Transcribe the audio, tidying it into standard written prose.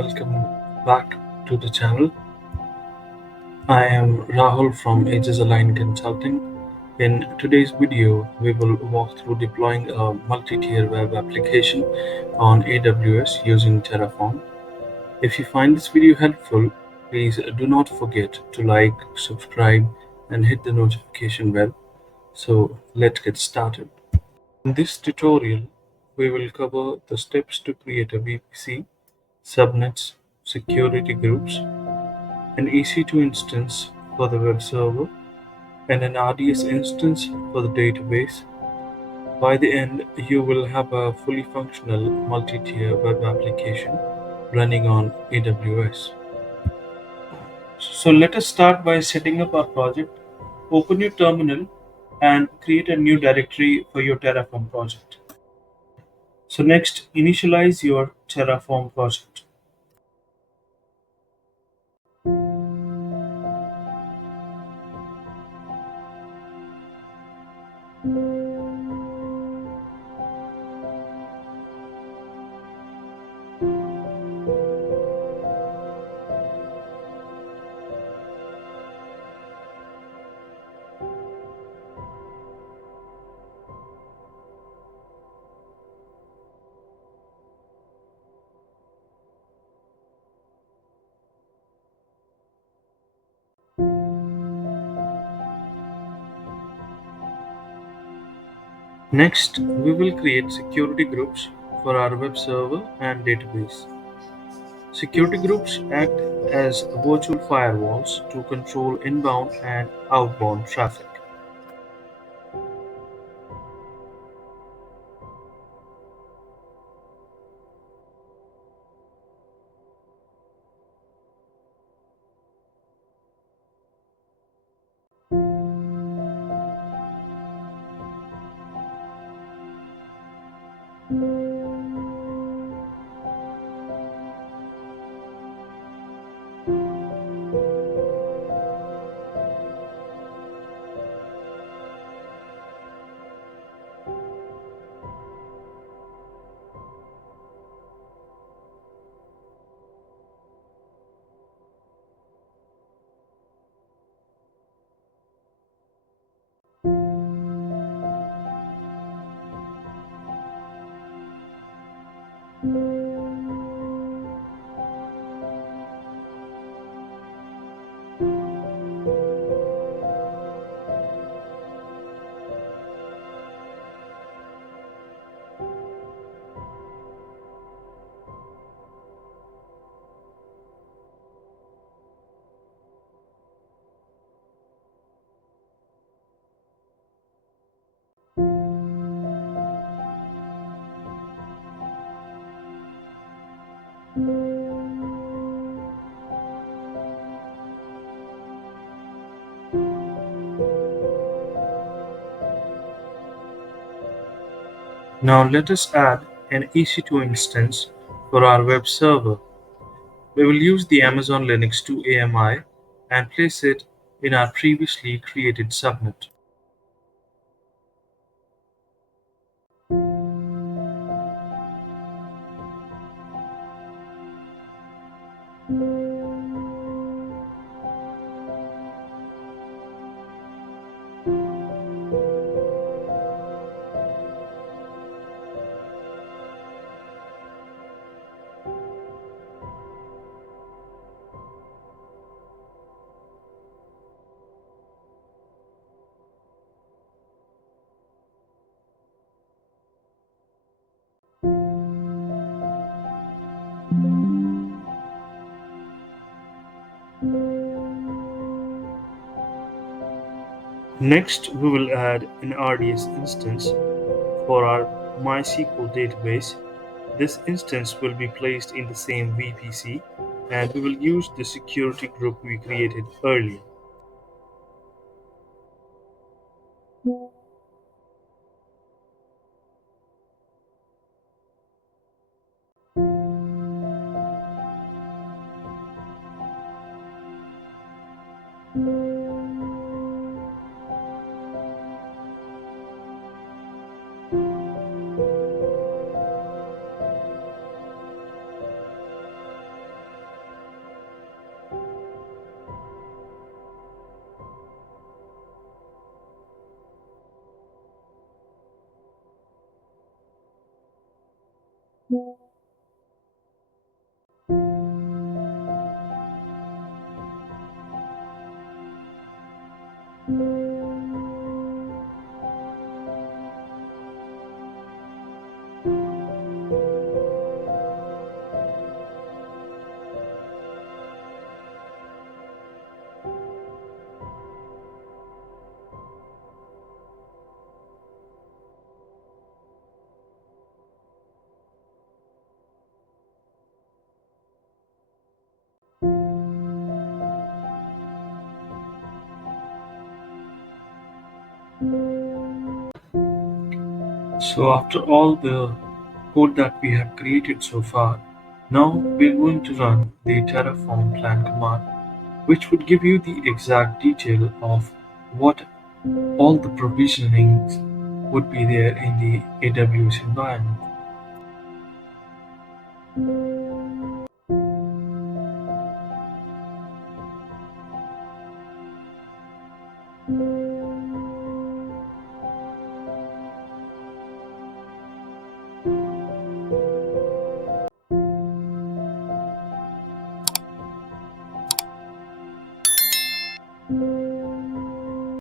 welcome back to the channel. I am Rahul from Aegis Align Consulting. In today's video, we will walk through deploying a multi-tier web application on AWS using Terraform. If you find this video helpful, please do not forget to like, subscribe, and hit the notification bell. So let's get started. In this tutorial, we will cover the steps to create a VPC, subnets, security groups, an EC2 instance for the web server, and an RDS instance for the database. By the end, you will have a fully functional multi-tier web application running on AWS. So let us start by setting up our project. Open your terminal and create a new directory for your Terraform project. So next, initialize your Terraform project. Next, we will create security groups for our web server and database. Security groups act as virtual firewalls to control inbound and outbound traffic. Now let us add an EC2 instance for our web server. We will use the Amazon Linux 2 AMI and place it in our previously created subnet. Next, we will add an RDS instance for our MySQL database. This instance will be placed in the same VPC, and we will use the security group we created earlier. So after all the code that we have created so far, now we're going to run the Terraform plan command, which would give you the exact detail of what all the provisionings would be there in the AWS environment.